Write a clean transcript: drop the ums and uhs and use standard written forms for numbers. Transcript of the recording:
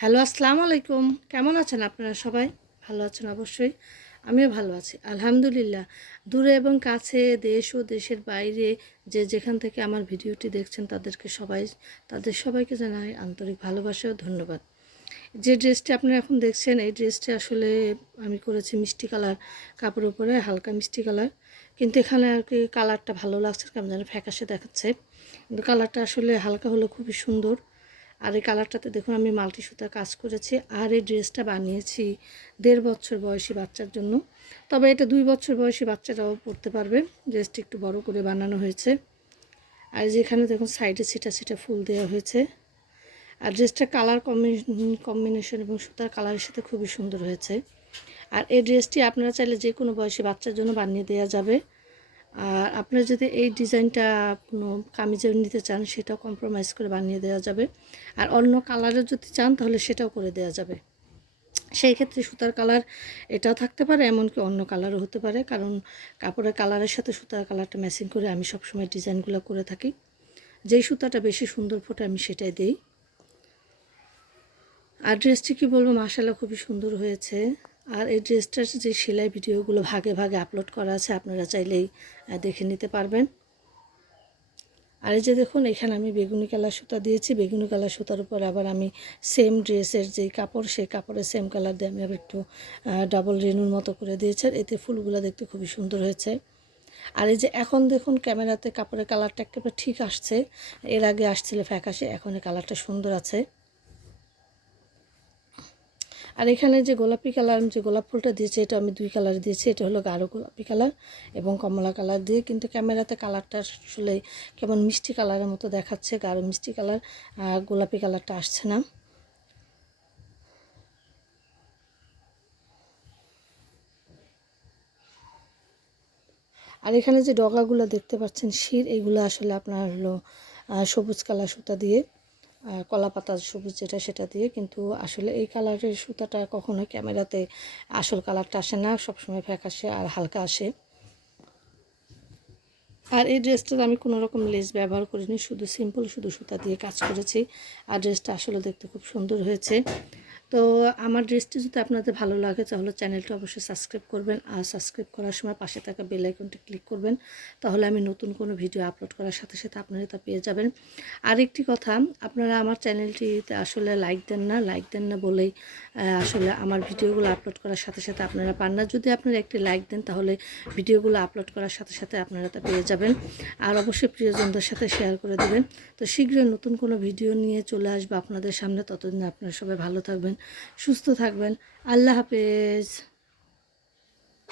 Hello, আসসালামু আলাইকুম। কেমন আছেন আপনারা সবাই? ভালো আছেন অবশ্যই। আমিও ভালো আছি আলহামদুলিল্লাহ। দূরে এবং কাছে, দেশ ও দেশের বাইরে যে যেখান থেকে আমার ভিডিওটি দেখছেন তাদের সবাইকে জানাই আন্তরিক ভালোবাসা ও ধন্যবাদ। যে ড্রেসটি আপনারা এখন দেখছেন এই ড্রেসটি আসলে আমি করেছি মিষ্টি কালার কাপড়ের উপরে, হালকা মিষ্টি কালার। কিন্তু এখানে আর কি কালারটা ভালো লাগছে, কেমন যেন ফ্যাকাশে দেখাচ্ছে, কিন্তু কালারটা আসলে হালকা হলো খুবই সুন্দর। আর এই কালারটাতে দেখুন আমি মাল্টি সুতার কাজ করেছি। আর এই ড্রেসটা বানিয়েছি 1.5 বছর বয়সী বাচ্চার জন্য। তবে এটা 2 বছর বয়সী বাচ্চারাও পরতে পারবে। ড্রেসটি একটু বড় করে বানানো হয়েছে। আর যেখানে দেখুন সাইডে ছিটা ছিটা ফুল দেওয়া হয়েছে। আর ড্রেসটার কালার কম্বিনেশন এবং সুতার কালারের সাথে খুবই সুন্দর হয়েছে। আর এই ড্রেসটি আপনারা চাইলে যে কোনো বয়সী বাচ্চার জন্য বানিয়ে দেওয়া যাবে। আর আপনারা যদি এই ডিজাইনটা কোনো কামিজে নিতে চান সেটাও কম্প্রোমাইজ করে বানিয়ে দেওয়া যাবে। আর অন্য কালারের যদি চান তাহলে সেটাও করে দেওয়া যাবে। সেই ক্ষেত্রে সুতার কালার এটাও থাকতে পারে, এমনকি অন্য কালারও হতে পারে, কারণ কাপড়ের কালারের সাথে সুতার কালারটা ম্যাচিং করে আমি সবসময় ডিজাইনগুলো করে থাকি। যেই সুতাটা বেশি সুন্দর ফোটে আমি সেটাই দিই। আর ড্রেসটি কী বলবো, মাশাআল্লাহ খুবই সুন্দর হয়েছে। আর এই ড্রেসটার যে সেলাই ভিডিওগুলো ভাগে ভাগে আপলোড করা আছে, আপনারা চাইলেই দেখে নিতে পারবেন। আর এই যে দেখুন এখানে আমি বেগুনি কালার সুতা দিয়েছি। বেগুনি কালার সুতার উপর আবার আমি সেম ড্রেসের যেই কাপড়, সেই কাপড়ের সেম কালার দিয়ে আমি আবার একটু ডাবল রেনুর মতো করে দিয়েছি। আর এতে ফুলগুলো দেখতে খুবই সুন্দর হয়েছে। আর এই যে এখন দেখুন ক্যামেরাতে কাপড়ের কালারটা একেবারে ঠিক আসছে। এর আগে আসছিল ফ্যাকাশে, এখন এই কালারটা সুন্দর আছে। আর এখানে যে গোলাপি কালার, যে গোলাপ ফুলটা দিয়েছি, এটা আমি 2 কালার দিয়েছি। এটা হলো গাঢ় গোলাপি কালার এবং কমলা কালার দিয়ে, কিন্তু ক্যামেরাতে কালারটা আসলে কেমন মিষ্টি কালারের মতো দেখাচ্ছে, গাঢ় মিষ্টি কালার, গোলাপি কালারটা আসছে না। আর এখানে যে ডগাগুলো দেখতে পাচ্ছেন শির, এগুলো আসলে আপনার হলো সবুজ কালার সুতা দিয়ে, কলা পাতা সবুজ যেটা সেটা দিয়ে, কিন্তু আসলে এই কালারের সুতাটা কখনোই ক্যামেরাতে আসল কালারটা আসে না, সবসময় ফ্যাকাশে আর হালকা আসে। আর এই ড্রেসটাতে আমি কোনো রকম লেস ব্যবহার করিনি, শুধু সিম্পল শুধু সুতা দিয়ে কাজ করেছি। আর ড্রেসটা আসলে দেখতে খুব সুন্দর হয়েছে। তো আমার ড্রেসটি যদি আপনাদের ভালো লাগে তাহলে চ্যানেলটা অবশ্যই সাবস্ক্রাইব করবেন। আর সাবস্ক্রাইব করার সময় পাশে থাকা বেল আইকনটি ক্লিক করবেন, তাহলে আমি নতুন কোনো ভিডিও আপলোড করার সাথে সাথে আপনারা তা পেয়ে যাবেন। আরেকটি কথা, আপনারা আমার চ্যানেলটিতে আসলে লাইক দেন না বলেই আসলে আমার ভিডিওগুলো আপলোড করার সাথে সাথে আপনারা পান না। যদি আপনারা একটি লাইক দেন তাহলে ভিডিওগুলো আপলোড করার সাথে সাথে আপনারা তা পেয়ে যাবেন। আর অবশ্যই প্রিয়জনদের সাথে শেয়ার করে দেবেন। তো শীঘ্রই নতুন কোনো ভিডিও নিয়ে চলে আসবো আপনাদের সামনে। ততদিন আপনারা সবাই ভালো থাকবেন, সুস্থ থাকবেন। আল্লাহ হাফেজ।